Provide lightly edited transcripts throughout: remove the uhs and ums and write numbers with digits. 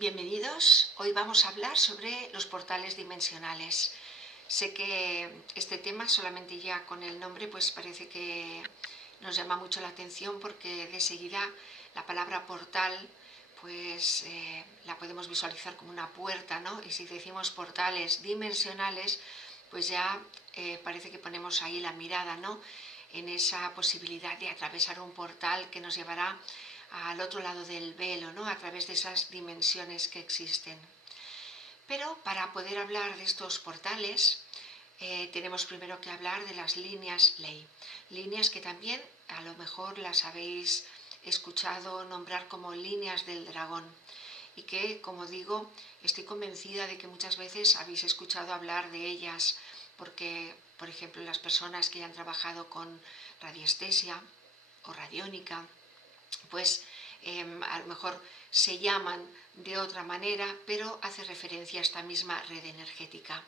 Bienvenidos, hoy vamos a hablar sobre los portales dimensionales. Sé que este tema solamente ya con el nombre pues parece que nos llama mucho la atención porque de seguida la palabra portal pues la podemos visualizar como una puerta, ¿no? Y si decimos portales dimensionales pues ya parece que ponemos ahí la mirada, ¿no? En esa posibilidad de atravesar un portal que nos llevará al otro lado del velo, ¿no? A través de esas dimensiones que existen. Pero para poder hablar de estos portales, tenemos primero que hablar de las líneas ley. Líneas que también a lo mejor las habéis escuchado nombrar como líneas del dragón. Y que, como digo, estoy convencida de que muchas veces habéis escuchado hablar de ellas, porque, por ejemplo, las personas que han trabajado con radiestesia o radiónica, pues a lo mejor se llaman de otra manera, pero hace referencia a esta misma red energética.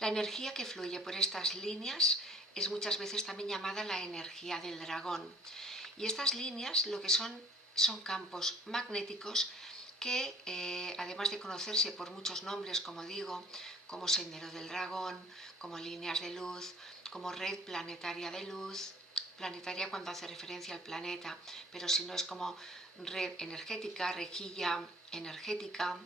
La energía que fluye por estas líneas es muchas veces también llamada la energía del dragón. Y estas líneas lo que son campos magnéticos que, además de conocerse por muchos nombres, como digo, como Sendero del Dragón, como líneas de luz, como red planetaria de luz, planetaria cuando hace referencia al planeta, pero si no es como red energética, rejilla energética.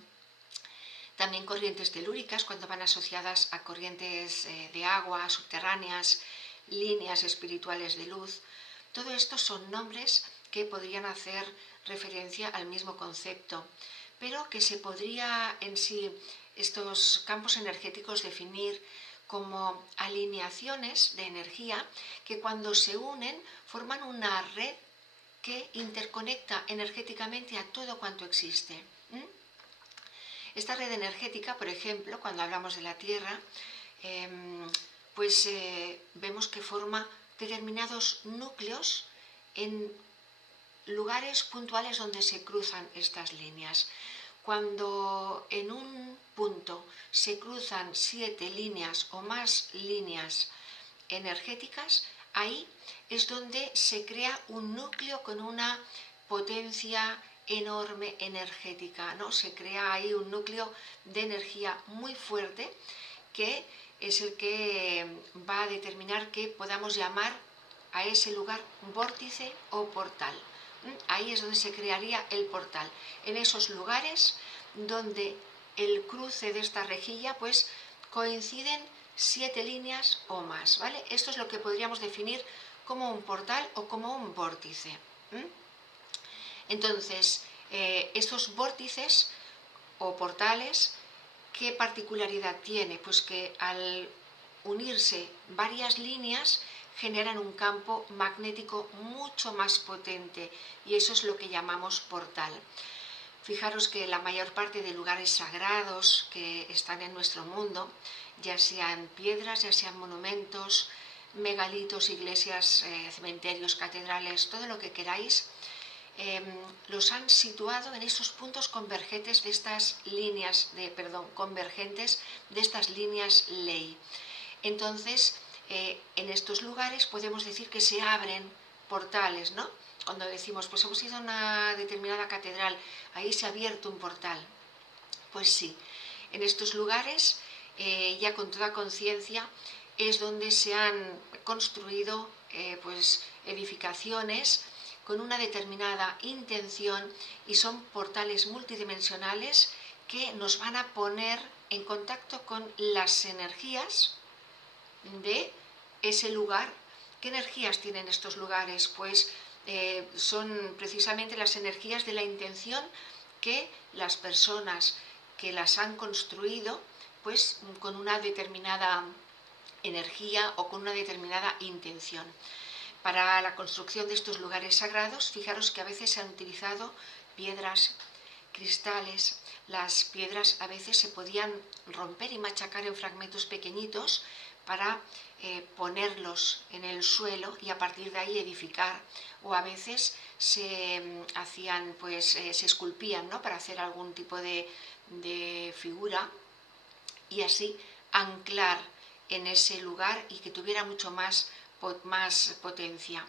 También corrientes telúricas cuando van asociadas a corrientes de agua subterráneas, líneas espirituales de luz. Todo esto son nombres que podrían hacer referencia al mismo concepto, pero que se podría en sí estos campos energéticos definir como alineaciones de energía que cuando se unen forman una red que interconecta energéticamente a todo cuanto existe. Esta red energética, por ejemplo, cuando hablamos de la Tierra, vemos que forma determinados núcleos en lugares puntuales donde se cruzan estas líneas. Cuando en un punto se cruzan 7 líneas o más líneas energéticas, ahí es donde se crea un núcleo con una potencia enorme energética, ¿no? Se crea ahí un núcleo de energía muy fuerte que es el que va a determinar que podamos llamar a ese lugar vórtice o portal. Ahí es donde se crearía el portal, en esos lugares donde el cruce de esta rejilla pues coinciden 7 líneas o más, ¿vale? Esto es lo que podríamos definir como un portal o como un vórtice. Entonces, estos vórtices o portales, ¿qué particularidad tiene? Pues que al unirse varias líneas generan un campo magnético mucho más potente y eso es lo que llamamos portal. Fijaros que la mayor parte de lugares sagrados que están en nuestro mundo, ya sean piedras, ya sean monumentos, megalitos, iglesias, cementerios, catedrales, todo lo que queráis, los han situado en esos puntos convergentes de estas líneas ley. Entonces, en estos lugares podemos decir que se abren portales, ¿no? Cuando decimos, pues hemos ido a una determinada catedral, ahí se ha abierto un portal. Pues sí, en estos lugares, ya con toda conciencia, es donde se han construido edificaciones con una determinada intención y son portales multidimensionales que nos van a poner en contacto con las energías de ese lugar. ¿Qué energías tienen estos lugares? Pues son precisamente las energías de la intención que las personas que las han construido, pues con una determinada energía o con una determinada intención. Para la construcción de estos lugares sagrados, fijaros que a veces se han utilizado piedras, cristales. Las piedras a veces se podían romper y machacar en fragmentos pequeñitos para ponerlos en el suelo y a partir de ahí edificar, o a veces se hacían, se esculpían, ¿no? Para hacer algún tipo de figura y así anclar en ese lugar y que tuviera mucho más potencia.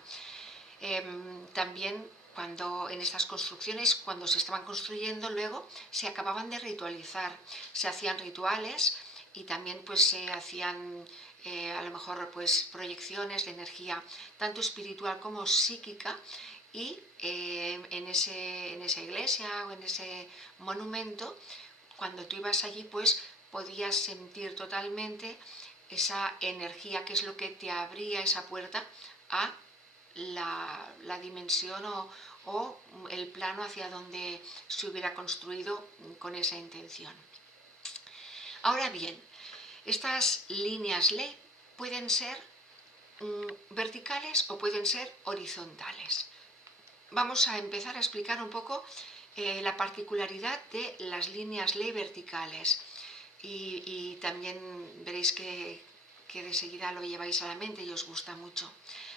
También cuando en estas construcciones, cuando se estaban construyendo, luego se acababan de ritualizar, se hacían rituales y también pues se hacían a lo mejor pues proyecciones de energía tanto espiritual como psíquica, y en esa iglesia o en ese monumento, cuando tú ibas allí, pues podías sentir totalmente esa energía, que es lo que te abría esa puerta a la dimensión o el plano hacia donde se hubiera construido con esa intención. Ahora bien, estas líneas ley pueden ser verticales o pueden ser horizontales. Vamos a empezar a explicar un poco la particularidad de las líneas ley verticales, y también veréis que de seguida lo lleváis a la mente y os gusta mucho.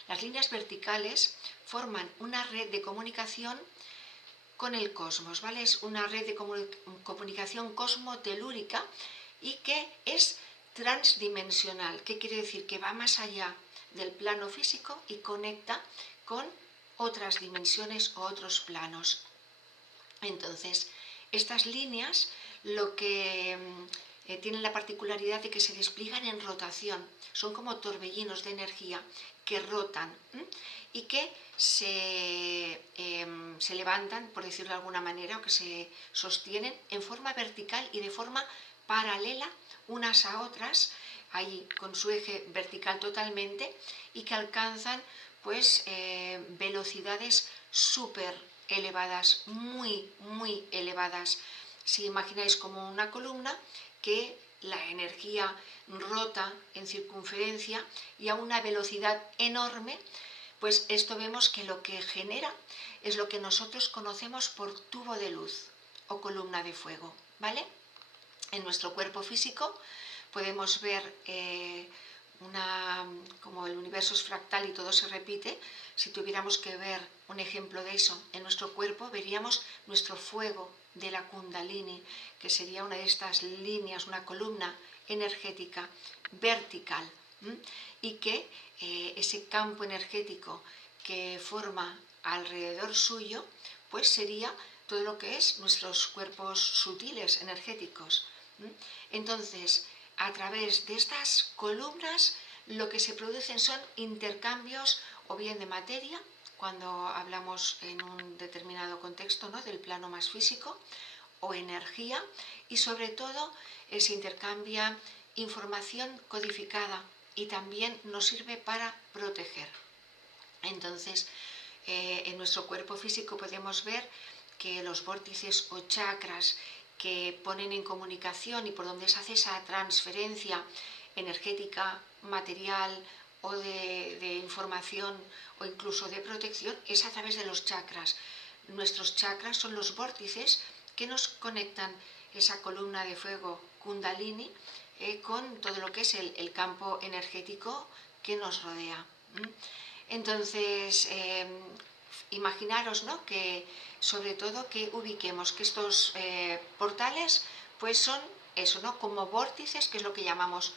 Las líneas verticales forman una red de comunicación con el cosmos, ¿vale? Es una red de comunicación cosmotelúrica y que es transdimensional. ¿Qué quiere decir? Que va más allá del plano físico y conecta con otras dimensiones o otros planos. Entonces, estas líneas lo que tienen la particularidad de que se despliegan en rotación, son como torbellinos de energía que rotan y que se levantan, por decirlo de alguna manera, o que se sostienen en forma vertical y de forma paralela unas a otras, ahí con su eje vertical totalmente, y que alcanzan pues velocidades súper elevadas, muy elevadas. Si imagináis como una columna que la energía rota en circunferencia y a una velocidad enorme, pues esto vemos que lo que genera es lo que nosotros conocemos por tubo de luz o columna de fuego, ¿vale? En nuestro cuerpo físico podemos ver como el universo es fractal y todo se repite. Si tuviéramos que ver un ejemplo de eso en nuestro cuerpo, veríamos nuestro fuego de la Kundalini, que sería una de estas líneas, una columna energética vertical, y que ese campo energético que forma alrededor suyo, pues sería todo lo que es nuestros cuerpos sutiles energéticos. Entonces, a través de estas columnas lo que se producen son intercambios o bien de materia, cuando hablamos en un determinado contexto, ¿no?, del plano más físico, o energía, y sobre todo se intercambia información codificada y también nos sirve para proteger. Entonces, en nuestro cuerpo físico podemos ver que los vórtices o chakras que ponen en comunicación y por donde se hace esa transferencia energética, material o de información o incluso de protección es a través de los chakras. Nuestros chakras son los vórtices que nos conectan esa columna de fuego Kundalini con todo lo que es el campo energético que nos rodea. Entonces, imaginaros, ¿no?, que sobre todo que ubiquemos que estos portales pues son eso, ¿no?, como vórtices, que es lo que llamamos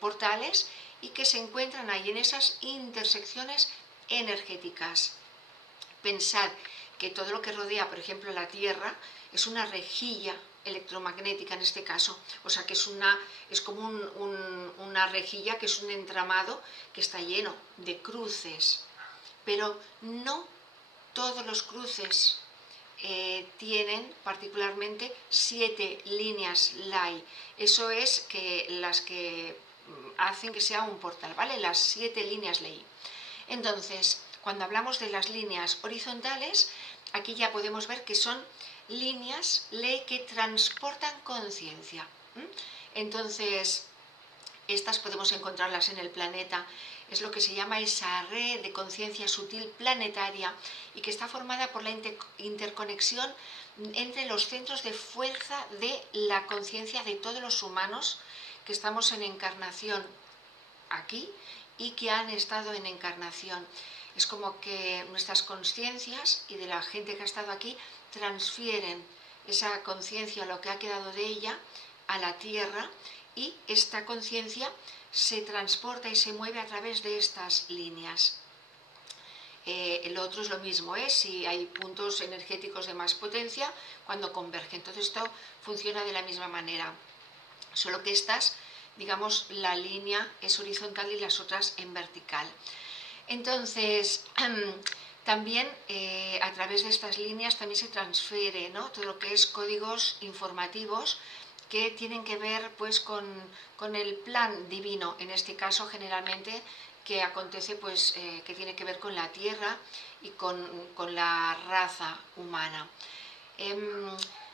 portales, y que se encuentran ahí en esas intersecciones energéticas. Pensad que todo lo que rodea, por ejemplo, la Tierra, es una rejilla electromagnética en este caso, o sea que es como una rejilla, que es un entramado que está lleno de cruces, pero no todos los cruces tienen particularmente 7 líneas LAI. Eso es que las que hacen que sea un portal, ¿vale? Las 7 líneas LAI. Entonces, cuando hablamos de las líneas horizontales, aquí ya podemos ver que son líneas ley que transportan conciencia. Entonces, estas podemos encontrarlas en el planeta. Es lo que se llama esa red de conciencia sutil planetaria, y que está formada por la interconexión entre los centros de fuerza de la conciencia de todos los humanos que estamos en encarnación aquí y que han estado en encarnación. Es como que nuestras conciencias y de la gente que ha estado aquí transfieren esa conciencia, lo que ha quedado de ella, a la Tierra, y esta conciencia se transporta y se mueve a través de estas líneas. el otro es lo mismo, si hay puntos energéticos de más potencia cuando convergen. Entonces esto funciona de la misma manera, solo que estas, digamos, la línea es horizontal y las otras en vertical. Entonces, también a través de estas líneas también se transfiere, ¿no?, todo lo que es códigos informativos que tienen que ver pues con el plan divino, en este caso generalmente que acontece pues que tiene que ver con la tierra y con la raza humana.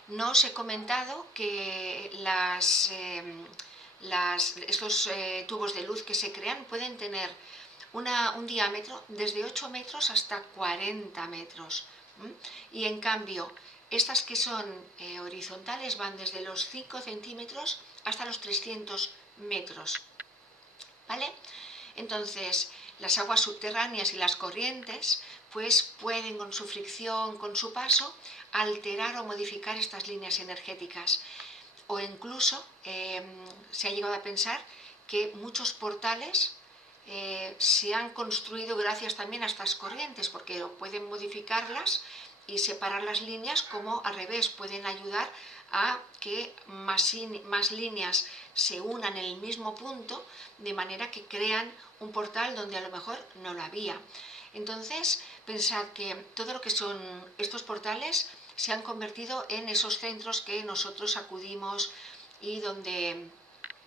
No os he comentado que estos tubos de luz que se crean pueden tener un diámetro desde 8 metros hasta 40 metros. Y en cambio, estas que son horizontales van desde los 5 centímetros hasta los 300 metros. ¿Vale? Entonces, las aguas subterráneas y las corrientes pues pueden con su fricción, con su paso, alterar o modificar estas líneas energéticas. O incluso se ha llegado a pensar que muchos portales se han construido gracias también a estas corrientes, porque pueden modificarlas y separar las líneas, como al revés, pueden ayudar a que más líneas se unan en el mismo punto, de manera que crean un portal donde a lo mejor no lo había. Entonces, pensad que todo lo que son estos portales se han convertido en esos centros que nosotros acudimos y donde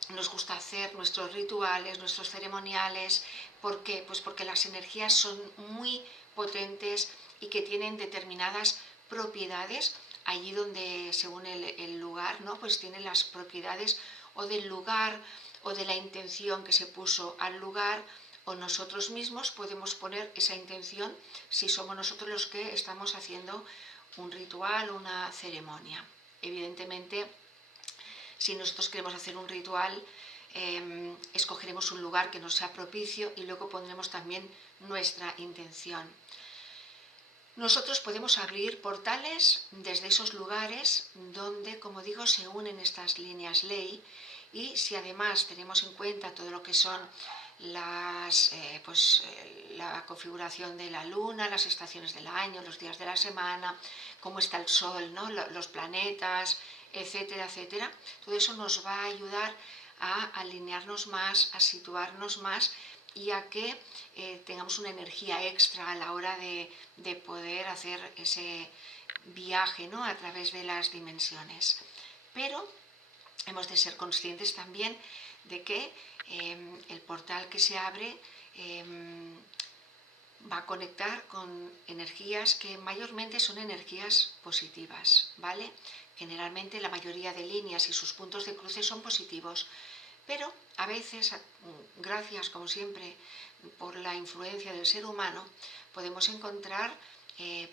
nos gusta hacer nuestros rituales, nuestros ceremoniales. ¿Por qué? Pues porque las energías son muy potentes y que tienen determinadas propiedades allí donde, según el lugar, ¿no?, pues tienen las propiedades o del lugar o de la intención que se puso al lugar, o nosotros mismos podemos poner esa intención si somos nosotros los que estamos haciendo un ritual, una ceremonia. Evidentemente, si nosotros queremos hacer un ritual, escogeremos un lugar que nos sea propicio y luego pondremos también nuestra intención. Nosotros podemos abrir portales desde esos lugares donde, como digo, se unen estas líneas ley, y si además tenemos en cuenta todo lo que son la configuración de la luna, las estaciones del año, los días de la semana, cómo está el sol, ¿no?, los planetas, etcétera, etcétera, todo eso nos va a ayudar a alinearnos más, a situarnos más y a que tengamos una energía extra a la hora de poder hacer ese viaje, ¿no?, a través de las dimensiones. Pero hemos de ser conscientes también de que el portal que se abre va a conectar con energías que mayormente son energías positivas, ¿vale? Generalmente la mayoría de líneas y sus puntos de cruce son positivos, pero a veces, gracias como siempre por la influencia del ser humano, podemos encontrar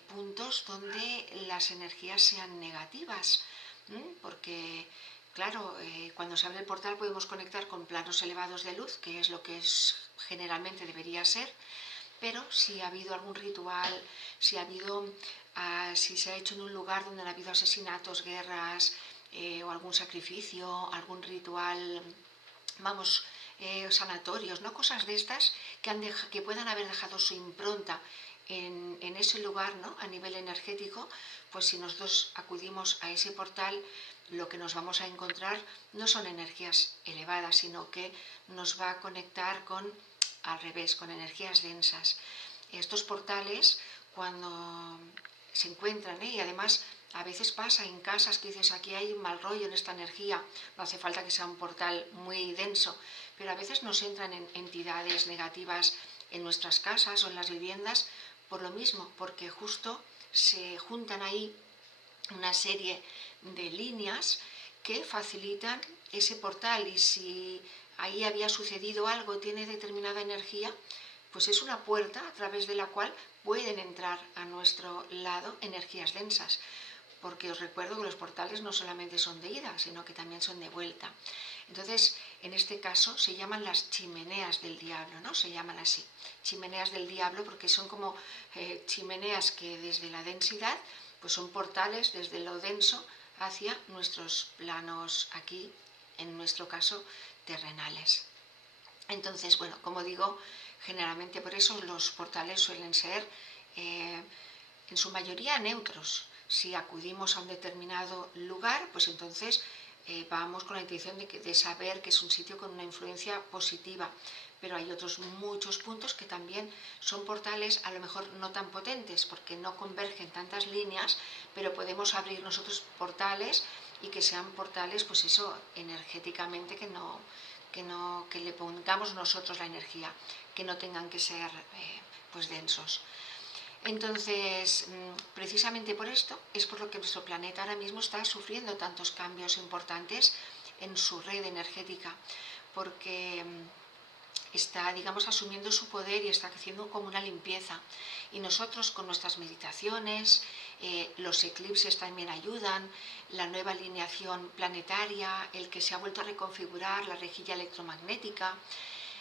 puntos donde las energías sean negativas, porque claro, cuando se abre el portal podemos conectar con planos elevados de luz, que es lo que generalmente debería ser, pero si ha habido algún ritual, si se ha hecho en un lugar donde ha habido asesinatos, guerras o algún sacrificio, algún ritual, sanatorios, ¿no?, cosas de estas que puedan haber dejado su impronta en ese lugar, ¿no?, a nivel energético, pues si nosotros acudimos a ese portal, lo que nos vamos a encontrar no son energías elevadas, sino que nos va a conectar al revés, con energías densas. Estos portales, cuando se encuentran, y además a veces pasa en casas que dices, aquí hay un mal rollo en esta energía, no hace falta que sea un portal muy denso, pero a veces nos entran entidades negativas en nuestras casas o en las viviendas por lo mismo, porque justo se juntan ahí una serie de líneas que facilitan ese portal, y si ahí había sucedido algo, tiene determinada energía, pues es una puerta a través de la cual pueden entrar a nuestro lado energías densas, porque os recuerdo que los portales no solamente son de ida, sino que también son de vuelta. Entonces, en este caso se llaman las chimeneas del diablo, ¿no? Se llaman así, chimeneas del diablo, porque son como chimeneas que desde la densidad, pues son portales desde lo denso hacia nuestros planos aquí, en nuestro caso, terrenales. Entonces, bueno, como digo, Generalmente por eso los portales suelen ser en su mayoría neutros. Si acudimos a un determinado lugar, pues entonces vamos con la intención de saber que es un sitio con una influencia positiva. Pero hay otros muchos puntos que también son portales a lo mejor no tan potentes porque no convergen tantas líneas, pero podemos abrir nosotros portales y que sean portales, pues eso, energéticamente que le pongamos nosotros la energía, que no tengan que ser pues densos. Entonces, precisamente por esto es por lo que nuestro planeta ahora mismo está sufriendo tantos cambios importantes en su red energética, porque está, digamos, asumiendo su poder y está haciendo como una limpieza. Y nosotros con nuestras meditaciones, los eclipses también ayudan, la nueva alineación planetaria, el que se ha vuelto a reconfigurar la rejilla electromagnética,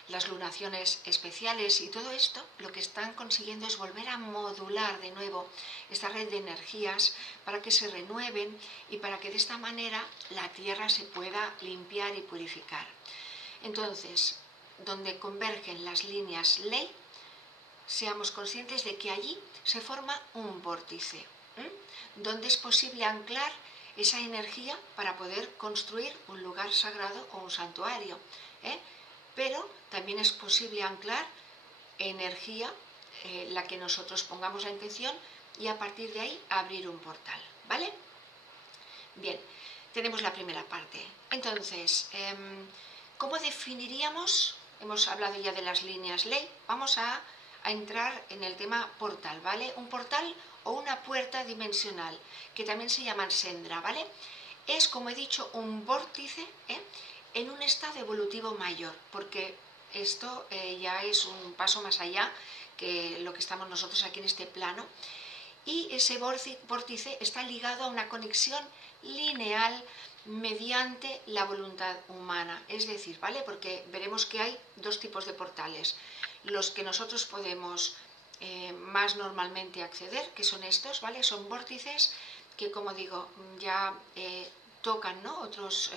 las lunaciones especiales y todo esto, lo que están consiguiendo es volver a modular de nuevo esta red de energías para que se renueven y para que de esta manera la Tierra se pueda limpiar y purificar. Entonces, donde convergen las líneas ley, seamos conscientes de que allí se forma un vórtice, donde es posible anclar esa energía para poder construir un lugar sagrado o un santuario. Pero también es posible anclar energía, la que nosotros pongamos la intención, y a partir de ahí abrir un portal, ¿vale? Bien, tenemos la primera parte. Entonces, ¿cómo definiríamos? Hemos hablado ya de las líneas ley, vamos a entrar en el tema portal, ¿vale? Un portal o una puerta dimensional, que también se llaman sendra, ¿vale? Es, como he dicho, un vórtice, en un estado evolutivo mayor, porque esto ya es un paso más allá que lo que estamos nosotros aquí en este plano, y ese vórtice está ligado a una conexión lineal mediante la voluntad humana, es decir, ¿vale? Porque veremos que hay dos tipos de portales, los que nosotros podemos más normalmente acceder, que son estos, ¿vale? Son vórtices que, como digo, ya tocan, ¿no? Otros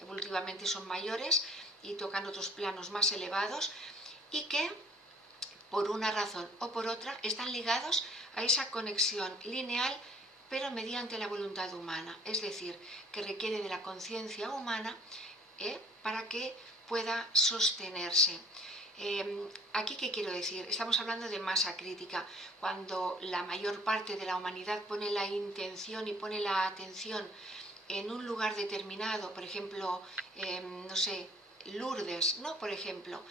evolutivamente son mayores y tocan otros planos más elevados y que por una razón o por otra están ligados a esa conexión lineal pero mediante la voluntad humana, es decir, que requiere de la conciencia humana para que pueda sostenerse. Aquí, ¿qué quiero decir? Estamos hablando de masa crítica, cuando la mayor parte de la humanidad pone la intención y pone la atención en un lugar determinado, por ejemplo, no sé, Lourdes, ¿no? Por ejemplo,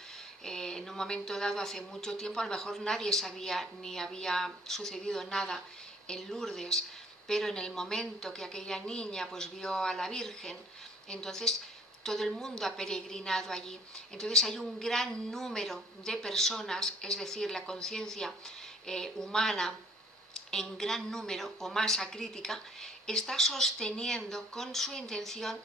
en un momento dado, hace mucho tiempo, a lo mejor nadie sabía ni había sucedido nada en Lourdes, pero en el momento que aquella niña pues vio a la Virgen, entonces todo el mundo ha peregrinado allí. Entonces hay un gran número de personas, es decir, la conciencia humana en gran número o masa crítica, está sosteniendo con su intención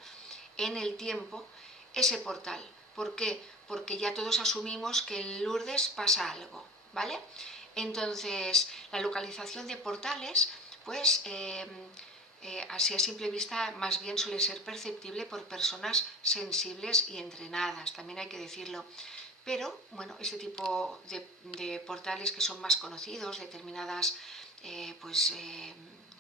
en el tiempo ese portal. ¿Por qué? Porque ya todos asumimos que en Lourdes pasa algo, ¿vale? Entonces, la localización de portales, pues así a simple vista, más bien suele ser perceptible por personas sensibles y entrenadas, también hay que decirlo. Pero, bueno, este tipo de portales que son más conocidos, determinadas,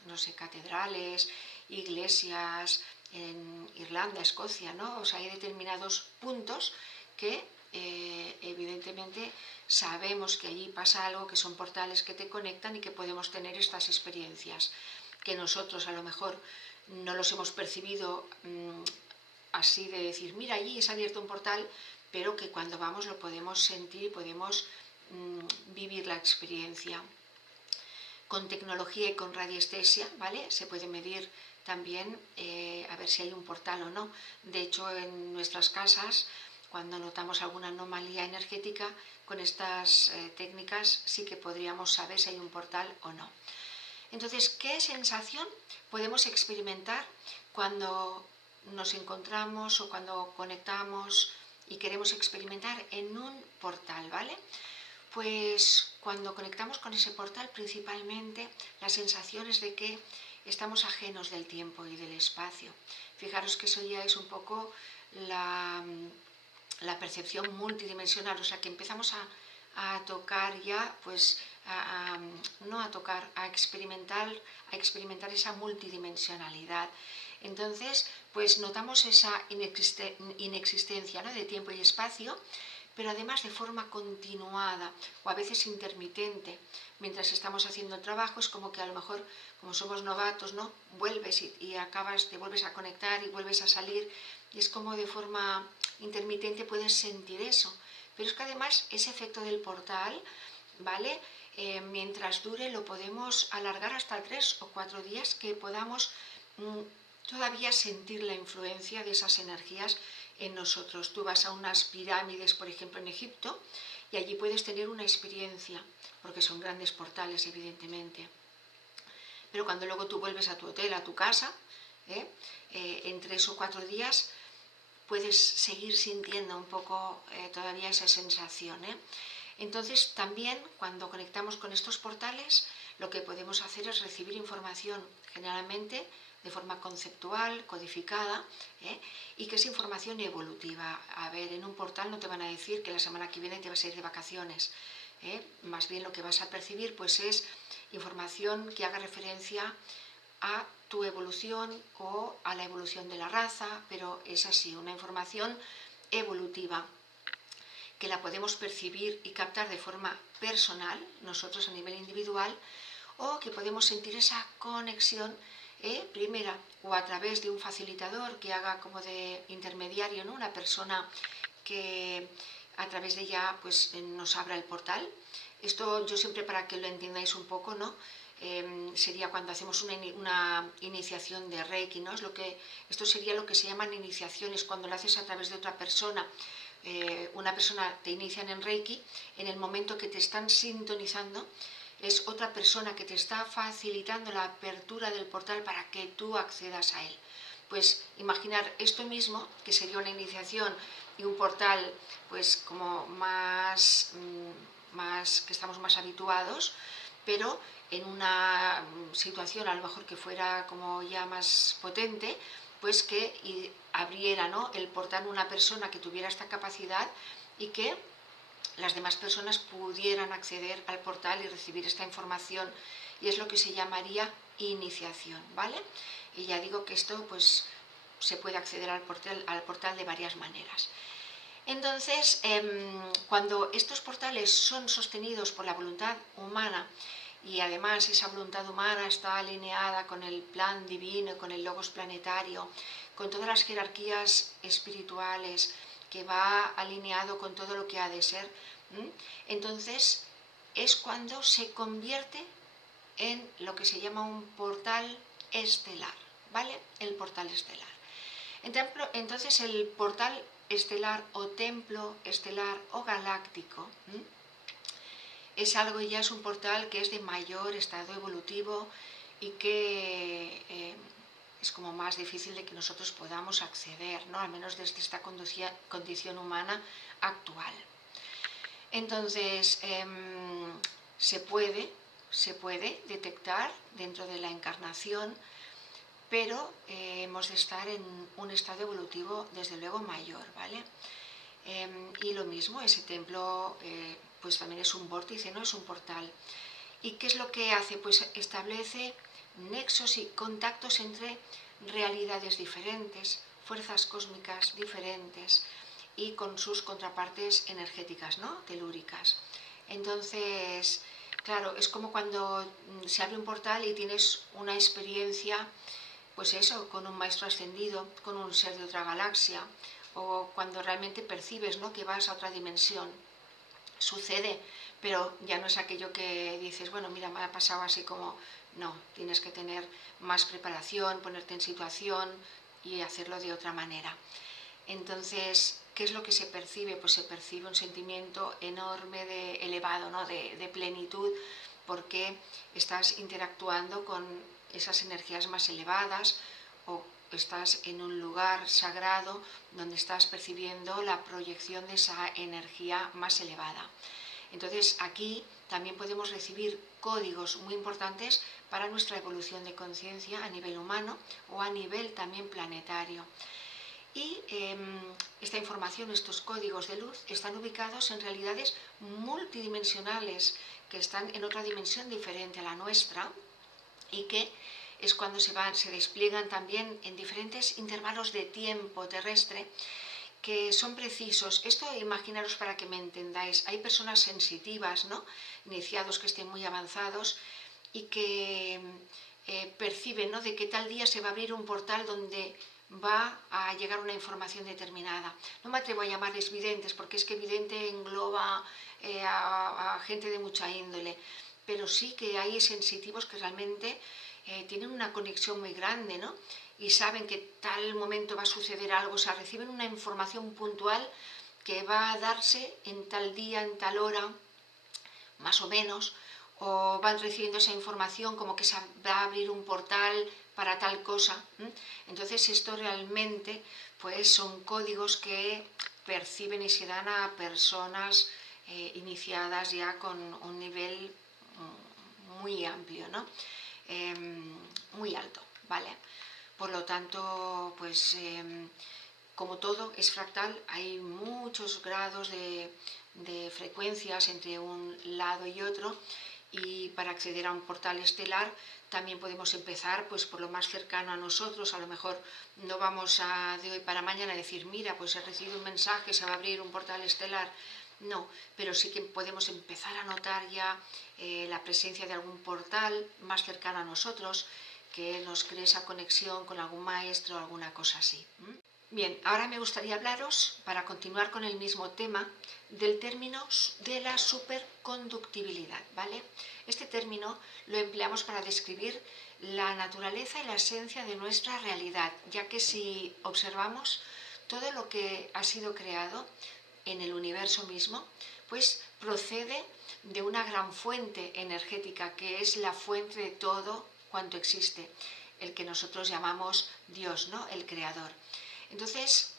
no sé, catedrales, iglesias, en Irlanda, Escocia, ¿no? O sea, hay determinados puntos que evidentemente sabemos que allí pasa algo, que son portales que te conectan y que podemos tener estas experiencias, que nosotros a lo mejor no los hemos percibido así de decir, mira, allí es abierto un portal, pero que cuando vamos lo podemos sentir y podemos vivir la experiencia. Con tecnología y con radiestesia, ¿vale? Se puede medir también a ver si hay un portal o no. De hecho, en nuestras casas, cuando notamos alguna anomalía energética, con estas técnicas sí que podríamos saber si hay un portal o no. Entonces, ¿qué sensación podemos experimentar cuando nos encontramos o cuando conectamos y queremos experimentar en un portal, ¿vale? Pues cuando conectamos con ese portal, principalmente la sensación es de que estamos ajenos del tiempo y del espacio. Fijaros que eso ya es un poco la percepción multidimensional, o sea que empezamos a tocar ya, pues no a tocar, a experimentar esa multidimensionalidad. Entonces, pues notamos esa inexistencia, ¿no?, de tiempo y espacio, pero además de forma continuada o a veces intermitente. Mientras estamos haciendo el trabajo es como que a lo mejor, como somos novatos, ¿no?, vuelves y acabas, te vuelves a conectar y vuelves a salir, y es como de forma intermitente puedes sentir eso. Pero es que además ese efecto del portal, ¿vale?, mientras dure lo podemos alargar hasta 3 o 4 días que podamos todavía sentir la influencia de esas energías en nosotros. Tú vas a unas pirámides, por ejemplo, en Egipto, y allí puedes tener una experiencia, porque son grandes portales, evidentemente. Pero cuando luego tú vuelves a tu hotel, a tu casa, en 3 o 4 días, puedes seguir sintiendo un poco todavía esa sensación. Entonces, también cuando conectamos con estos portales, lo que podemos hacer es recibir información, generalmente de forma conceptual, codificada, y que es información evolutiva. A ver, en un portal no te van a decir que la semana que viene te vas a ir de vacaciones. Más bien lo que vas a percibir pues es información que haga referencia a tu evolución o a la evolución de la raza, pero es así, una información evolutiva que la podemos percibir y captar de forma personal, nosotros a nivel individual, o que podemos sentir esa conexión primera o a través de un facilitador que haga como de intermediario, ¿no?, una persona que a través de ella pues, nos abra el portal. Esto yo siempre, para que lo entendáis un poco, ¿no?, sería cuando hacemos una iniciación de Reiki, ¿no? Esto sería lo que se llaman iniciaciones, cuando lo haces a través de otra persona. Una persona te inician en Reiki, en el momento que te están sintonizando, es otra persona que te está facilitando la apertura del portal para que tú accedas a él. Pues imaginar esto mismo, que sería una iniciación y un portal pues como más que estamos más habituados, pero en una situación a lo mejor que fuera como ya más potente, pues que abriera, ¿no?, el portal una persona que tuviera esta capacidad y que las demás personas pudieran acceder al portal y recibir esta información, y es lo que se llamaría iniciación, ¿vale? Y ya digo que esto pues se puede acceder al portal de varias maneras. Entonces, cuando estos portales son sostenidos por la voluntad humana, y además esa voluntad humana está alineada con el plan divino, con el logos planetario, con todas las jerarquías espirituales, que va alineado con todo lo que ha de ser, entonces es cuando se convierte en lo que se llama un portal estelar, ¿vale? El portal estelar. Entonces el portal estelar o templo estelar o galáctico es algo, ya es un portal que es de mayor estado evolutivo y que es como más difícil de que nosotros podamos acceder, ¿no?, al menos desde esta condición humana actual. Entonces, se puede detectar dentro de la encarnación, pero hemos de estar en un estado evolutivo desde luego mayor, ¿vale? Y lo mismo, ese templo pues también es un vórtice, ¿no?, es un portal. ¿Y qué es lo que hace? Pues establece nexos y contactos entre realidades diferentes, fuerzas cósmicas diferentes y con sus contrapartes energéticas, ¿no?, telúricas. Entonces, claro, es como cuando se abre un portal y tienes una experiencia, pues eso, con un maestro ascendido, con un ser de otra galaxia, o cuando realmente percibes, ¿no?, que vas a otra dimensión. Sucede, pero ya no es aquello que dices, bueno, mira, me ha pasado así como... No, tienes que tener más preparación, ponerte en situación y hacerlo de otra manera. Entonces, ¿qué es lo que se percibe? Pues se percibe un sentimiento enorme, elevado, ¿no?, de plenitud, porque estás interactuando con esas energías más elevadas, o estás en un lugar sagrado donde estás percibiendo la proyección de esa energía más elevada. Entonces, aquí también podemos recibir códigos muy importantes para nuestra evolución de conciencia a nivel humano o a nivel también planetario. y esta información, estos códigos de luz, están ubicados en realidades multidimensionales que están en otra dimensión diferente a la nuestra y que es cuando se despliegan también en diferentes intervalos de tiempo terrestre que son precisos. Esto imaginaros para que me entendáis. Hay personas sensitivas, ¿no? Iniciados que estén muy avanzados y que perciben, ¿no?, de que tal día se va a abrir un portal donde va a llegar una información determinada. No me atrevo a llamarles videntes porque es que vidente engloba a gente de mucha índole, pero sí que hay sensitivos que realmente tienen una conexión muy grande, ¿no? Y saben que tal momento va a suceder algo, o sea, reciben una información puntual que va a darse en tal día, en tal hora, más o menos, o van recibiendo esa información como que se va a abrir un portal para tal cosa. Entonces esto realmente pues son códigos que perciben y se dan a personas iniciadas ya con un nivel muy amplio, ¿no? Muy alto, ¿vale? Por lo tanto, pues como todo es fractal, hay muchos grados de frecuencias entre un lado y otro, y para acceder a un portal estelar también podemos empezar pues por lo más cercano a nosotros. A lo mejor no vamos de hoy para mañana a decir, mira, pues he recibido un mensaje, se va a abrir un portal estelar. No, pero sí que podemos empezar a notar ya la presencia de algún portal más cercano a nosotros que nos cree esa conexión con algún maestro o alguna cosa así. Bien, ahora me gustaría hablaros, para continuar con el mismo tema, del término de la superconductibilidad, ¿vale? Este término lo empleamos para describir la naturaleza y la esencia de nuestra realidad, ya que si observamos todo lo que ha sido creado en el universo mismo, pues procede de una gran fuente energética, que es la fuente de todo cuanto existe, el que nosotros llamamos Dios, ¿no?, el creador. Entonces,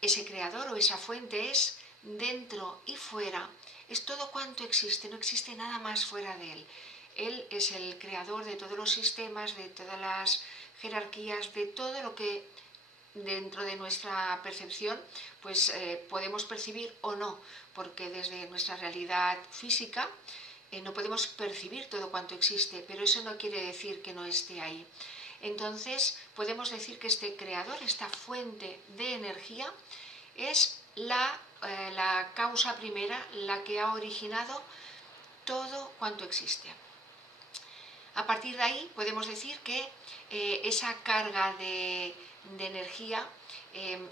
ese creador o esa fuente es dentro y fuera, es todo cuanto existe, no existe nada más fuera de él. Él es el creador de todos los sistemas, de todas las jerarquías, de todo lo que dentro de nuestra percepción pues podemos percibir o no, porque desde nuestra realidad física no podemos percibir todo cuanto existe, pero eso no quiere decir que no esté ahí. Entonces podemos decir que este creador, esta fuente de energía, es la causa primera, la que ha originado todo cuanto existe. A partir de ahí podemos decir que esa carga de energía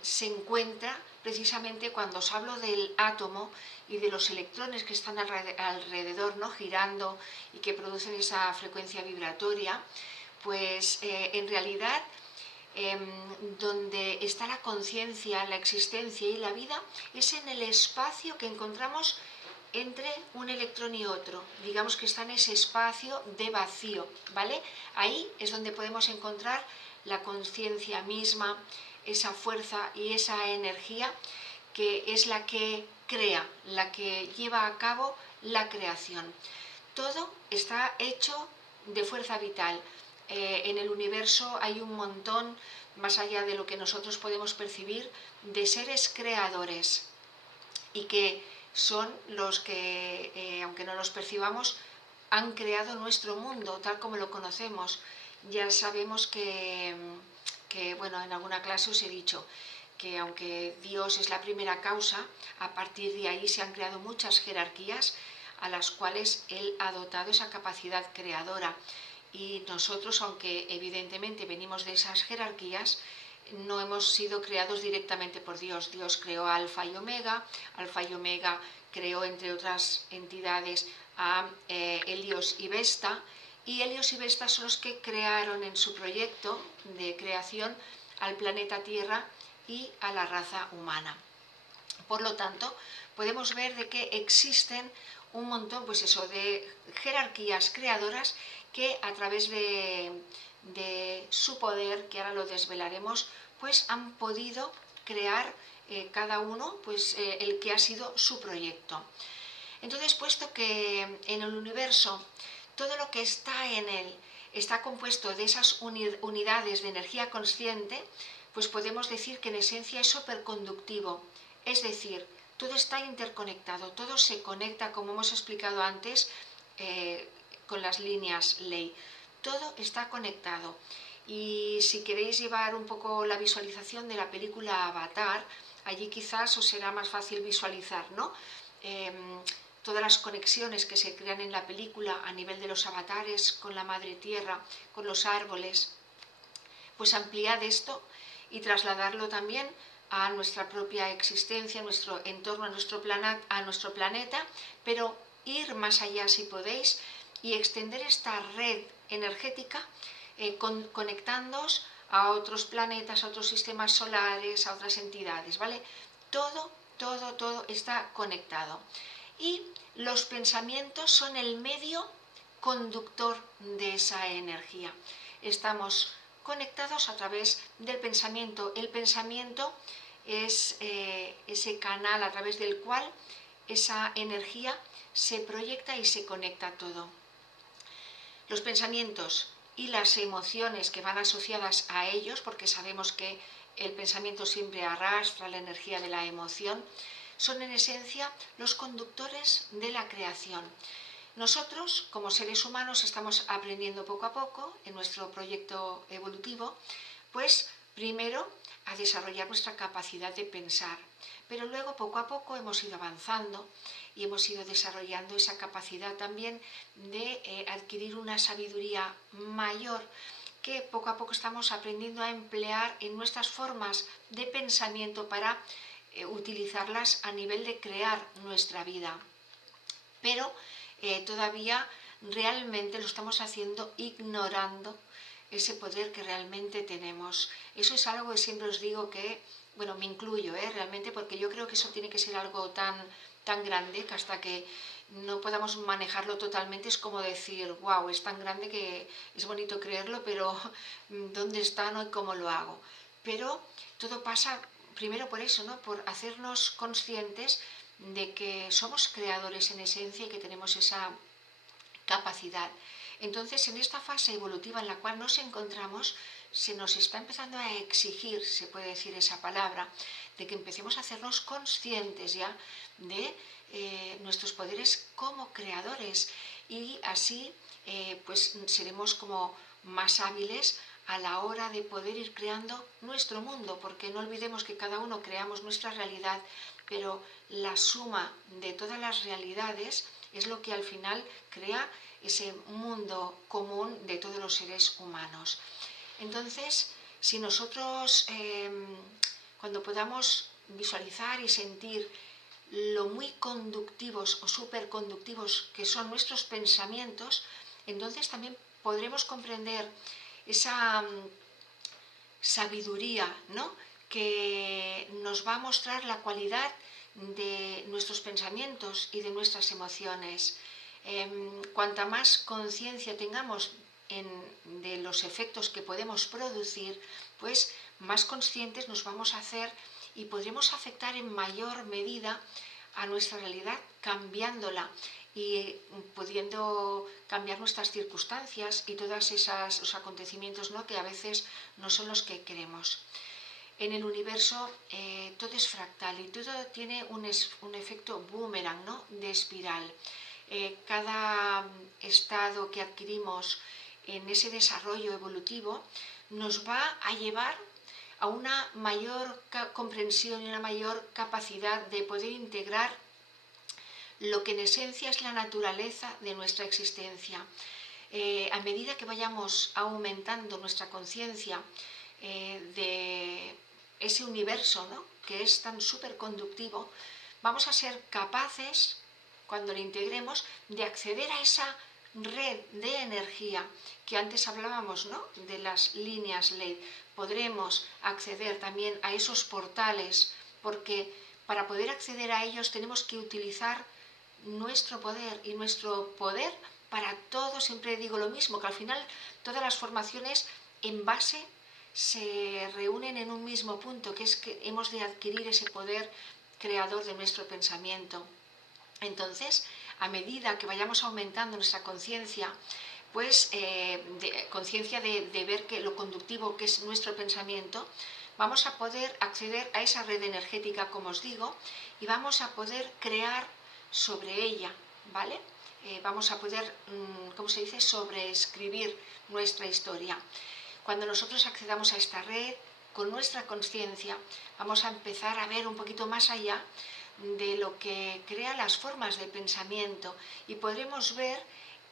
se encuentra precisamente cuando os hablo del átomo y de los electrones que están alrededor, ¿no?, girando y que producen esa frecuencia vibratoria. Pues en realidad donde está la conciencia, la existencia y la vida es en el espacio que encontramos entre un electrón y otro. Digamos que está en ese espacio de vacío, ¿vale? Ahí es donde podemos encontrar la conciencia misma, esa fuerza y esa energía que es la que crea, la que lleva a cabo la creación. Todo está hecho de fuerza vital. En el universo hay un montón, más allá de lo que nosotros podemos percibir, de seres creadores y que son los que, aunque no los percibamos, han creado nuestro mundo tal como lo conocemos. Ya sabemos que bueno, en alguna clase os he dicho que aunque Dios es la primera causa, a partir de ahí se han creado muchas jerarquías a las cuales Él ha dotado esa capacidad creadora. Y nosotros, aunque evidentemente venimos de esas jerarquías, no hemos sido creados directamente por Dios. Dios creó a Alfa y Omega creó, entre otras entidades, a Helios y Vesta, y Helios y Vesta son los que crearon en su proyecto de creación al planeta Tierra y a la raza humana. Por lo tanto, podemos ver de que existen un montón, pues eso, de jerarquías creadoras que a través de su poder, que ahora lo desvelaremos, pues han podido crear cada uno pues, el que ha sido su proyecto. Entonces, puesto que en el universo todo lo que está en él está compuesto de esas unidades de energía consciente, pues podemos decir que en esencia es superconductivo, es decir, todo está interconectado, todo se conecta, como hemos explicado antes, con las líneas ley. Todo está conectado. Y si queréis llevar un poco la visualización de la película Avatar, allí quizás os será más fácil visualizar, ¿no? Todas las conexiones que se crean en la película a nivel de los avatares con la madre tierra, con los árboles, pues ampliad esto y trasladarlo también a nuestra propia existencia, a nuestro entorno, a nuestro planeta, pero ir más allá si podéis y extender esta red energética conectándoos a otros planetas, a otros sistemas solares, a otras entidades, ¿vale? Todo está conectado. Y los pensamientos son el medio conductor de esa energía. Estamos conectados a través del pensamiento. El pensamiento es ese canal a través del cual esa energía se proyecta y se conecta todo. Los pensamientos y las emociones que van asociadas a ellos, porque sabemos que el pensamiento siempre arrastra la energía de la emoción, son en esencia los conductores de la creación. Nosotros, como seres humanos, estamos aprendiendo poco a poco en nuestro proyecto evolutivo, pues primero a desarrollar nuestra capacidad de pensar, pero luego poco a poco hemos ido avanzando y hemos ido desarrollando esa capacidad también de adquirir una sabiduría mayor que poco a poco estamos aprendiendo a emplear en nuestras formas de pensamiento para utilizarlas a nivel de crear nuestra vida. Pero todavía realmente lo estamos haciendo ignorando ese poder que realmente tenemos. Eso es algo que siempre os digo que, bueno, me incluyo realmente, porque yo creo que eso tiene que ser algo tan grande que hasta que no podamos manejarlo totalmente es como decir, wow, es tan grande que es bonito creerlo, pero ¿dónde está, no? Y cómo lo hago. Pero todo pasa primero por eso, ¿no? Por hacernos conscientes de que somos creadores en esencia y que tenemos esa capacidad. Entonces, en esta fase evolutiva en la cual nos encontramos, se nos está empezando a exigir, se puede decir esa palabra, de que empecemos a hacernos conscientes ya de nuestros poderes como creadores y así pues seremos como más hábiles a la hora de poder ir creando nuestro mundo, porque no olvidemos que cada uno creamos nuestra realidad, pero la suma de todas las realidades es lo que al final crea ese mundo común de todos los seres humanos. Entonces, si nosotros cuando podamos visualizar y sentir lo muy conductivos o superconductivos que son nuestros pensamientos, entonces también podremos comprender esa sabiduría, ¿no?, que nos va a mostrar la cualidad de nuestros pensamientos y de nuestras emociones. Cuanta más conciencia tengamos de los efectos que podemos producir, pues más conscientes nos vamos a hacer y podremos afectar en mayor medida a nuestra realidad cambiándola y pudiendo cambiar nuestras circunstancias y todos esos acontecimientos, ¿no?, que a veces no son los que queremos. En el universo todo es fractal y todo tiene un efecto boomerang, ¿no?, de espiral. Cada estado que adquirimos en ese desarrollo evolutivo nos va a llevar a una mayor comprensión y una mayor capacidad de poder integrar lo que en esencia es la naturaleza de nuestra existencia. A medida que vayamos aumentando nuestra conciencia de ese universo, ¿no?, que es tan superconductivo, vamos a ser capaces, cuando lo integremos, de acceder a esa red de energía que antes hablábamos, ¿no?, de las líneas LED. Podremos acceder también a esos portales, porque para poder acceder a ellos tenemos que utilizar nuestro poder, y nuestro poder para todo, siempre digo lo mismo, que al final todas las formaciones en base se reúnen en un mismo punto, que es que hemos de adquirir ese poder creador de nuestro pensamiento. Entonces, a medida que vayamos aumentando nuestra conciencia, pues conciencia de ver que lo conductivo que es nuestro pensamiento, vamos a poder acceder a esa red energética, como os digo, y vamos a poder crear sobre ella, ¿vale? Vamos a poder, ¿cómo se dice?, sobreescribir nuestra historia. Cuando nosotros accedamos a esta red, con nuestra conciencia, vamos a empezar a ver un poquito más allá de lo que crea las formas de pensamiento y podremos ver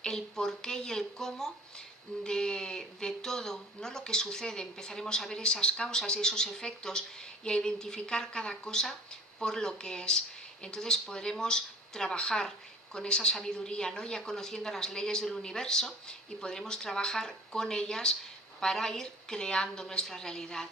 el porqué y el cómo de todo, no lo que sucede. Empezaremos a ver esas causas y esos efectos y a identificar cada cosa por lo que es. Entonces podremos trabajar con esa sabiduría, ¿no?, ya conociendo las leyes del universo, y podremos trabajar con ellas para ir creando nuestra realidad.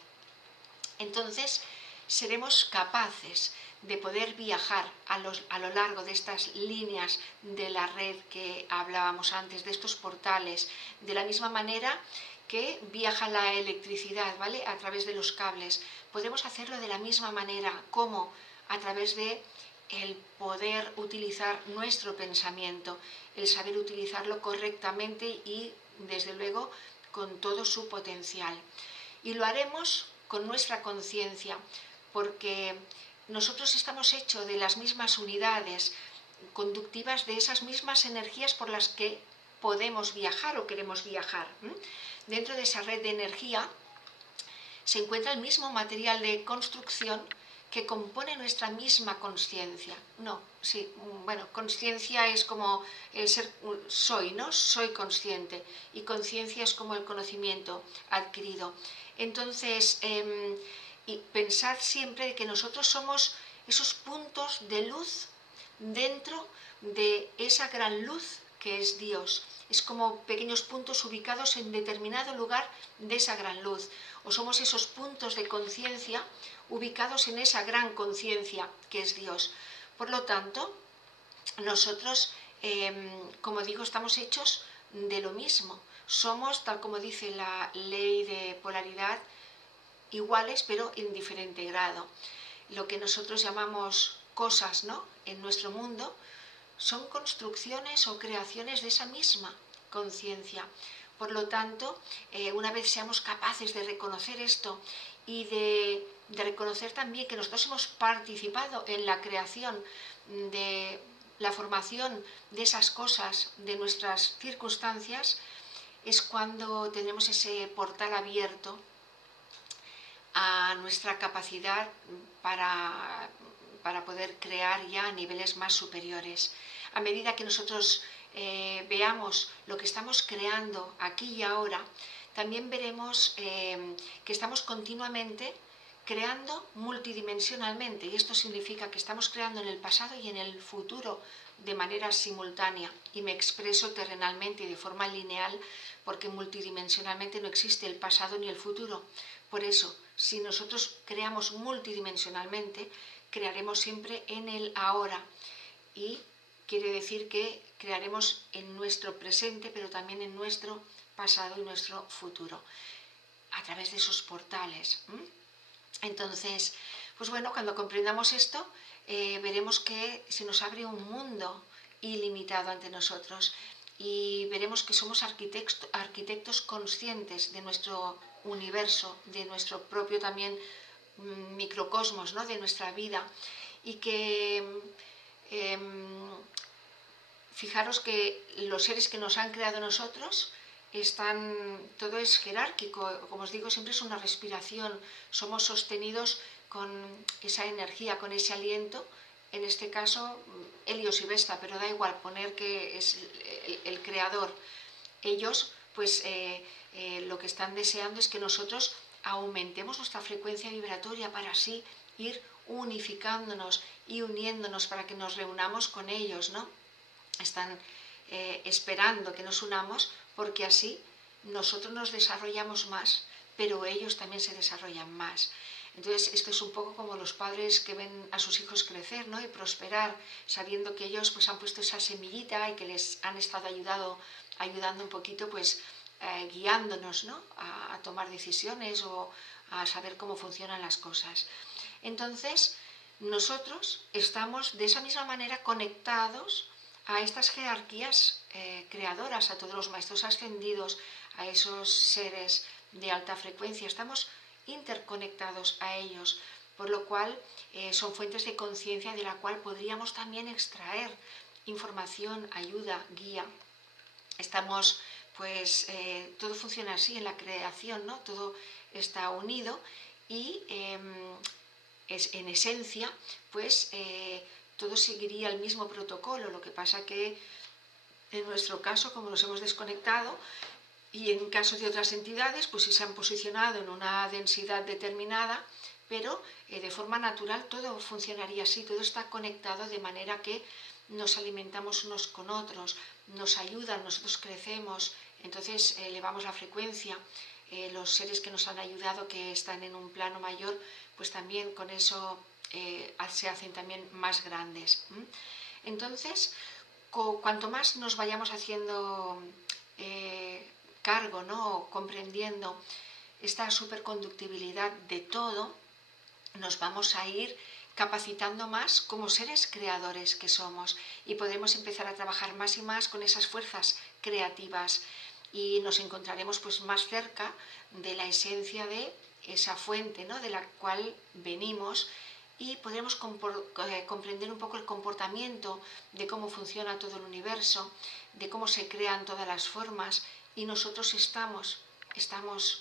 Entonces seremos capaces de poder viajar a lo largo de estas líneas de la red que hablábamos antes, de estos portales, de la misma manera que viaja la electricidad, ¿vale?, a través de los cables. Podemos hacerlo de la misma manera, como a través de el poder utilizar nuestro pensamiento, el saber utilizarlo correctamente y, desde luego, con todo su potencial. Y lo haremos con nuestra conciencia, porque nosotros estamos hechos de las mismas unidades conductivas, de esas mismas energías por las que podemos viajar o queremos viajar. Dentro de esa red de energía se encuentra el mismo material de construcción que compone nuestra misma conciencia. No, sí, bueno, conciencia es como ser, soy, ¿no? Soy consciente, y conciencia es como el conocimiento adquirido. Entonces, y pensad siempre que nosotros somos esos puntos de luz dentro de esa gran luz que es Dios. Es como pequeños puntos ubicados en determinado lugar de esa gran luz. O somos esos puntos de conciencia ubicados en esa gran conciencia que es Dios. Por lo tanto, nosotros, como digo, estamos hechos de lo mismo. Somos, tal como dice la ley de polaridad, iguales pero en diferente grado. Lo que nosotros llamamos cosas, ¿no?, en nuestro mundo, son construcciones o creaciones de esa misma conciencia. Por lo tanto, una vez seamos capaces de reconocer esto y de reconocer también que nosotros hemos participado en la creación de la formación de esas cosas, de nuestras circunstancias, es cuando tenemos ese portal abierto a nuestra capacidad para poder crear ya a niveles más superiores. A medida que nosotros veamos lo que estamos creando aquí y ahora, también veremos que estamos continuamente creando multidimensionalmente, y esto significa que estamos creando en el pasado y en el futuro de manera simultánea, y me expreso terrenalmente y de forma lineal porque multidimensionalmente no existe el pasado ni el futuro. Por eso, si nosotros creamos multidimensionalmente, crearemos siempre en el ahora, y quiere decir que crearemos en nuestro presente, pero también en nuestro pasado y nuestro futuro, a través de esos portales. Entonces, pues bueno, cuando comprendamos esto, veremos que se nos abre un mundo ilimitado ante nosotros, y veremos que somos arquitectos conscientes de nuestro universo, de nuestro propio también microcosmos, ¿no?, de nuestra vida, y que fijaros que los seres que nos han creado nosotros todo es jerárquico, como os digo, siempre es una respiración, somos sostenidos con esa energía, con ese aliento, en este caso Helios y Vesta, pero da igual poner que es el creador. Ellos, pues lo que están deseando es que nosotros aumentemos nuestra frecuencia vibratoria para así ir unificándonos y uniéndonos, para que nos reunamos con ellos, ¿no? Están esperando que nos unamos, porque así nosotros nos desarrollamos más, pero ellos también se desarrollan más. Entonces, esto es un poco como los padres que ven a sus hijos crecer, ¿no?, y prosperar, sabiendo que ellos pues han puesto esa semillita y que les han estado ayudando un poquito, pues guiándonos, ¿no?, a tomar decisiones o a saber cómo funcionan las cosas. Entonces, nosotros estamos de esa misma manera conectados a estas jerarquías creadoras, a todos los maestros ascendidos, a esos seres de alta frecuencia. Estamos interconectados a ellos, por lo cual son fuentes de conciencia de la cual podríamos también extraer información, ayuda, guía. Estamos, pues, todo funciona así en la creación, ¿no? Todo está unido y en esencia, pues, todo seguiría el mismo protocolo. Lo que pasa que en nuestro caso, como nos hemos desconectado, y en caso de otras entidades, pues sí se han posicionado en una densidad determinada, pero de forma natural todo funcionaría así, todo está conectado de manera que nos alimentamos unos con otros, nos ayudan, nosotros crecemos, entonces elevamos la frecuencia. Los seres que nos han ayudado, que están en un plano mayor, pues también con eso se hacen también más grandes. Entonces, cuanto más nos vayamos haciendo cargo, ¿no? Comprendiendo esta superconductibilidad de todo, nos vamos a ir capacitando más como seres creadores que somos y podremos empezar a trabajar más y más con esas fuerzas creativas y nos encontraremos pues más cerca de la esencia de esa fuente, ¿no? De la cual venimos, y podremos comprender un poco el comportamiento de cómo funciona todo el universo, de cómo se crean todas las formas, y nosotros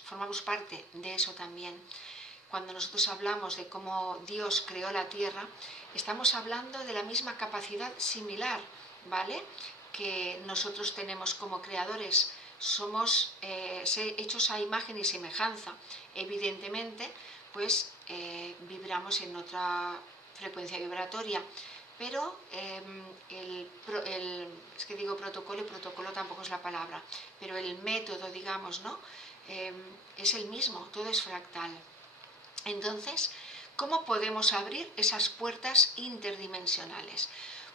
formamos parte de eso también. Cuando nosotros hablamos de cómo Dios creó la tierra, estamos hablando de la misma capacidad similar, ¿vale?, que nosotros tenemos como creadores. Somos hechos a imagen y semejanza. Evidentemente, pues vibramos en otra frecuencia vibratoria, pero es que digo protocolo, y protocolo tampoco es la palabra, pero el método, digamos, ¿no? Es el mismo, todo es fractal. Entonces, ¿cómo podemos abrir esas puertas interdimensionales?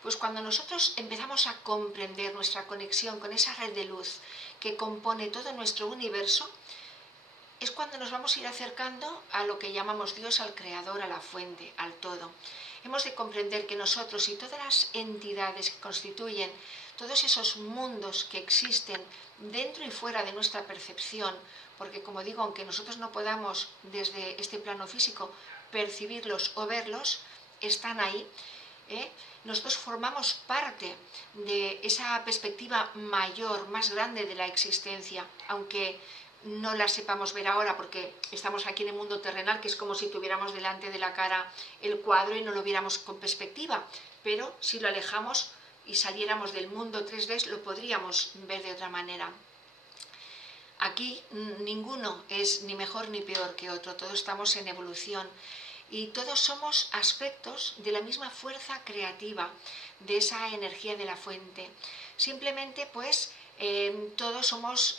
Pues cuando nosotros empezamos a comprender nuestra conexión con esa red de luz que compone todo nuestro universo, es cuando nos vamos a ir acercando a lo que llamamos Dios, al Creador, a la fuente, al todo. Hemos de comprender que nosotros y todas las entidades que constituyen todos esos mundos que existen dentro y fuera de nuestra percepción, porque como digo, aunque nosotros no podamos desde este plano físico percibirlos o verlos, están ahí. Nosotros formamos parte de esa perspectiva mayor, más grande de la existencia, aunque no la sepamos ver ahora porque estamos aquí en el mundo terrenal, que es como si tuviéramos delante de la cara el cuadro y no lo viéramos con perspectiva, pero si lo alejamos y saliéramos del mundo 3D lo podríamos ver de otra manera. Aquí ninguno es ni mejor ni peor que otro, todos estamos en evolución y todos somos aspectos de la misma fuerza creativa, de esa energía de la fuente. Simplemente pues todos somos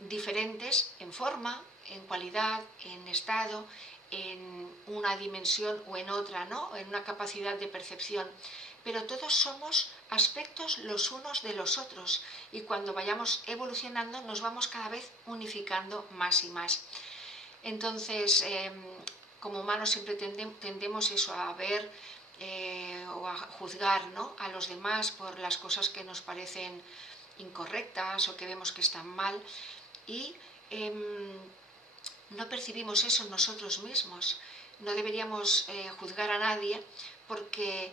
diferentes en forma, en cualidad, en estado, en una dimensión o en otra, ¿no? En una capacidad de percepción. Pero todos somos aspectos los unos de los otros y cuando vayamos evolucionando nos vamos cada vez unificando más y más. Entonces, como humanos siempre tendemos eso, a ver o a juzgar, ¿no?, a los demás por las cosas que nos parecen incorrectas o que vemos que están mal, y no percibimos eso en nosotros mismos. No deberíamos juzgar a nadie porque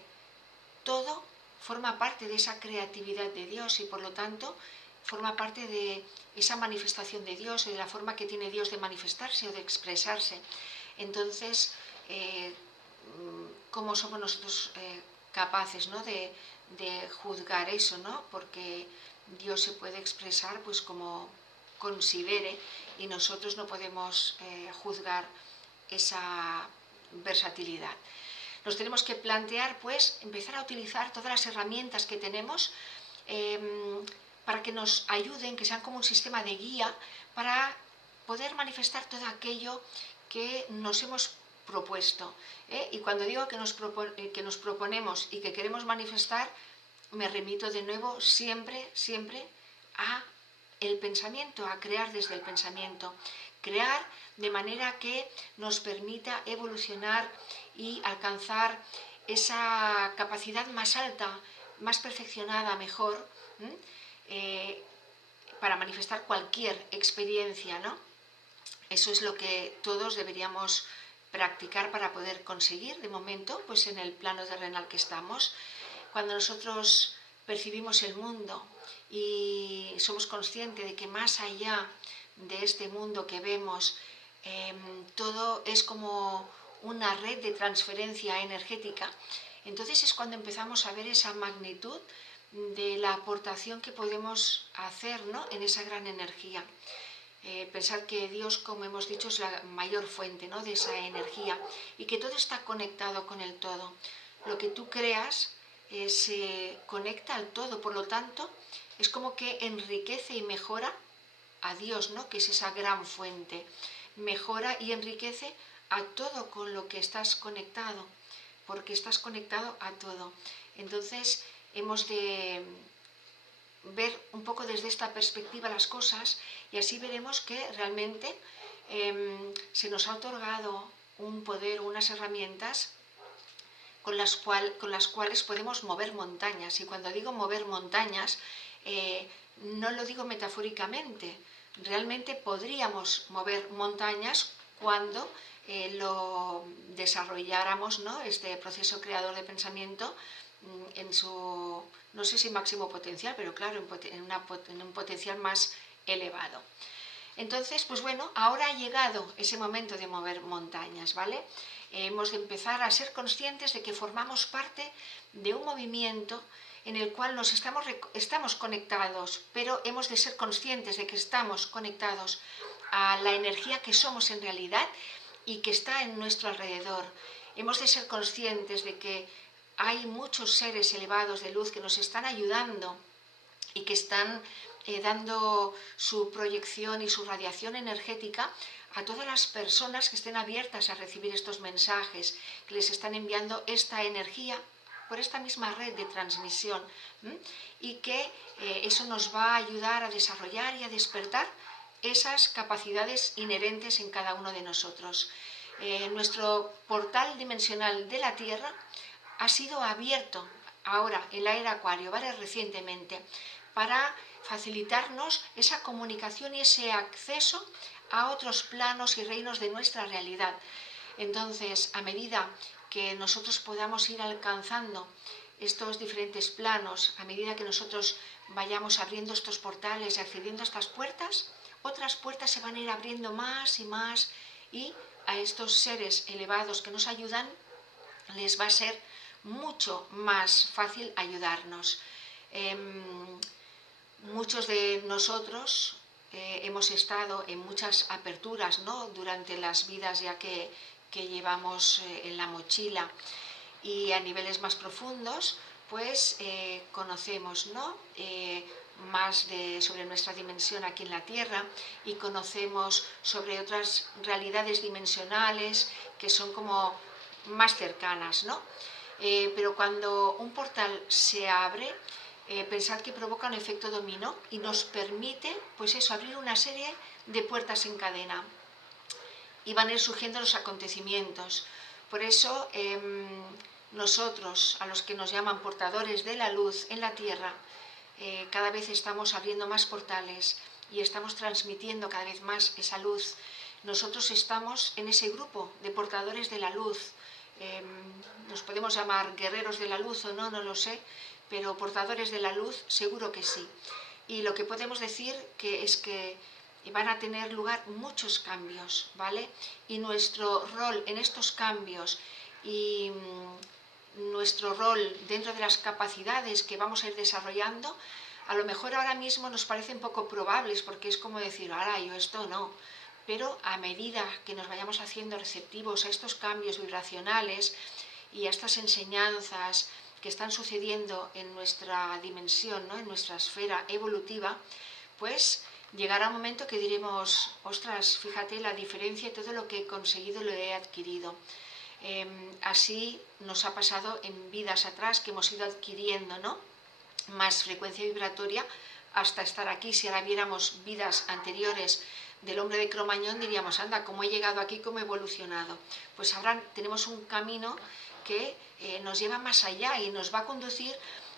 todo forma parte de esa creatividad de Dios y por lo tanto forma parte de esa manifestación de Dios y de la forma que tiene Dios de manifestarse o de expresarse. Entonces, ¿cómo somos nosotros capaces, ¿no?, de juzgar eso, ¿no? Porque Dios se puede expresar pues como considere y nosotros no podemos juzgar esa versatilidad. Nos tenemos que plantear, pues, empezar a utilizar todas las herramientas que tenemos para que nos ayuden, que sean como un sistema de guía para poder manifestar todo aquello que nos hemos propuesto. Y cuando digo que nos proponemos y que queremos manifestar, me remito de nuevo siempre a el pensamiento, a crear desde el pensamiento. Crear de manera que nos permita evolucionar y alcanzar esa capacidad más alta, más perfeccionada, mejor, para manifestar cualquier experiencia, ¿no? Eso es lo que todos deberíamos practicar para poder conseguir, de momento, pues en el plano terrenal que estamos. Cuando nosotros percibimos el mundo y somos conscientes de que más allá de este mundo que vemos, todo es como una red de transferencia energética, entonces es cuando empezamos a ver esa magnitud de la aportación que podemos hacer, ¿no?, en esa gran energía. Pensar que Dios, como hemos dicho, es la mayor fuente, ¿no?, de esa energía, y que todo está conectado con el todo. Lo que tú creas se conecta al todo, por lo tanto, es como que enriquece y mejora a Dios, ¿no?, que es esa gran fuente. Mejora y enriquece a todo con lo que estás conectado, porque estás conectado a todo. Entonces, hemos de ver un poco desde esta perspectiva las cosas, y así veremos que realmente se nos ha otorgado un poder, unas herramientas con las cuales podemos mover montañas. Y cuando digo mover montañas, no lo digo metafóricamente. Realmente podríamos mover montañas cuando lo desarrolláramos, ¿no?, este proceso creador de pensamiento en su, no sé si máximo potencial, pero claro, en un potencial más elevado. Entonces, pues bueno, ahora ha llegado ese momento de mover montañas, ¿vale? Hemos de empezar a ser conscientes de que formamos parte de un movimiento en el cual estamos conectados, pero hemos de ser conscientes de que estamos conectados a la energía que somos en realidad y que está en nuestro alrededor. Hemos de ser conscientes de que hay muchos seres elevados de luz que nos están ayudando y que están dando su proyección y su radiación energética a todas las personas que estén abiertas a recibir estos mensajes, que les están enviando esta energía por esta misma red de transmisión, y que eso nos va a ayudar a desarrollar y a despertar esas capacidades inherentes en cada uno de nosotros. Nuestro portal dimensional de la Tierra ha sido abierto ahora en la era Acuario, ¿vale?, recientemente, para facilitarnos esa comunicación y ese acceso a otros planos y reinos de nuestra realidad. Entonces, a medida que nosotros podamos ir alcanzando estos diferentes planos, a medida que nosotros vayamos abriendo estos portales y accediendo a estas puertas, otras puertas se van a ir abriendo más y más, y a estos seres elevados que nos ayudan les va a ser mucho más fácil ayudarnos. Muchos de nosotros hemos estado en muchas aperturas, ¿no?, durante las vidas ya que llevamos en la mochila, y a niveles más profundos pues conocemos, ¿no?, más sobre nuestra dimensión aquí en la Tierra, y conocemos sobre otras realidades dimensionales que son como más cercanas, ¿no? Pero cuando un portal se abre, pensad que provoca un efecto dominó y nos permite, pues eso, abrir una serie de puertas en cadena, y van a ir surgiendo los acontecimientos. Por eso nosotros, a los que nos llaman portadores de la luz en la Tierra, cada vez estamos abriendo más portales y estamos transmitiendo cada vez más esa luz. Nosotros estamos en ese grupo de portadores de la luz. Nos podemos llamar guerreros de la luz o no, no lo sé, pero portadores de la luz seguro que sí. Y lo que podemos decir es que van a tener lugar muchos cambios, ¿vale? Y nuestro rol en estos cambios y nuestro rol dentro de las capacidades que vamos a ir desarrollando, a lo mejor ahora mismo nos parecen poco probables, porque es como decir, ahora yo esto no. Pero a medida que nos vayamos haciendo receptivos a estos cambios vibracionales y a estas enseñanzas que están sucediendo en nuestra dimensión, ¿no?, en nuestra esfera evolutiva, pues llegará un momento que diremos, ostras, fíjate la diferencia y todo lo que he conseguido lo he adquirido. Así nos ha pasado en vidas atrás, que hemos ido adquiriendo, ¿no?, más frecuencia vibratoria hasta estar aquí. Si ahora viéramos vidas anteriores del hombre de Cromañón, diríamos, anda, cómo he llegado aquí, cómo he evolucionado. Pues ahora tenemos un camino que nos lleva más allá y nos va a conducir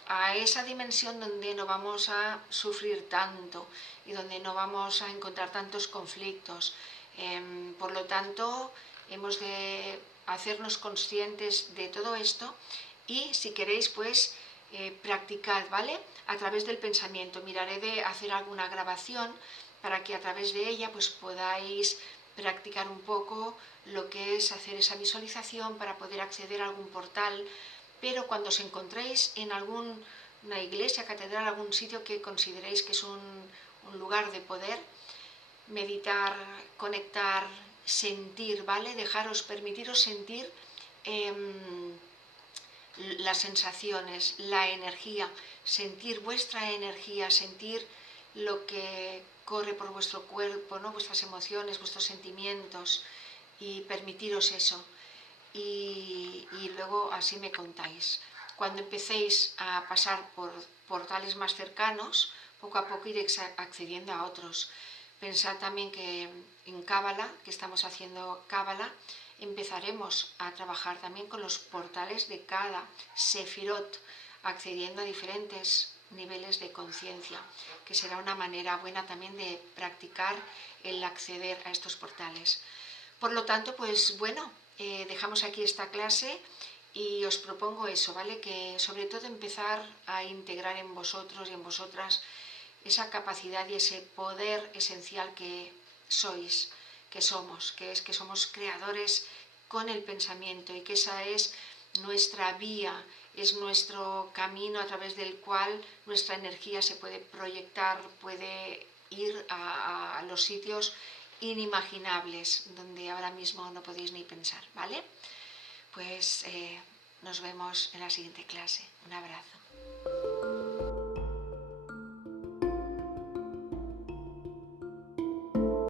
a esa dimensión donde no vamos a sufrir tanto y donde no vamos a encontrar tantos conflictos. Por lo tanto, hemos de hacernos conscientes de todo esto y, si queréis, pues practicad, ¿vale? A través del pensamiento. Miraré de hacer alguna grabación para que a través de ella pues podáis practicar un poco lo que es hacer esa visualización para poder acceder a algún portal, pero cuando os encontréis en alguna iglesia, catedral, algún sitio que consideréis que es un lugar de poder, meditar, conectar, sentir, ¿vale? Permitiros sentir las sensaciones, la energía, sentir vuestra energía, sentir lo que corre por vuestro cuerpo, ¿no? Vuestras emociones, vuestros sentimientos, y permitiros eso. Y luego así me contáis. Cuando empecéis a pasar por portales más cercanos, poco a poco iréis accediendo a otros. Pensad también que en Cábala, que estamos haciendo Cábala, empezaremos a trabajar también con los portales de cada Sefirot, accediendo a diferentes niveles de conciencia, que será una manera buena también de practicar el acceder a estos portales. Por lo tanto, pues bueno, dejamos aquí esta clase y os propongo eso, ¿vale? Que sobre todo empezar a integrar en vosotros y en vosotras esa capacidad y ese poder esencial que sois, que somos, que es que somos creadores con el pensamiento y que esa es nuestra vía, es nuestro camino a través del cual nuestra energía se puede proyectar, puede ir a los sitios inimaginables donde ahora mismo no podéis ni pensar, ¿vale? Pues nos vemos en la siguiente clase. Un abrazo.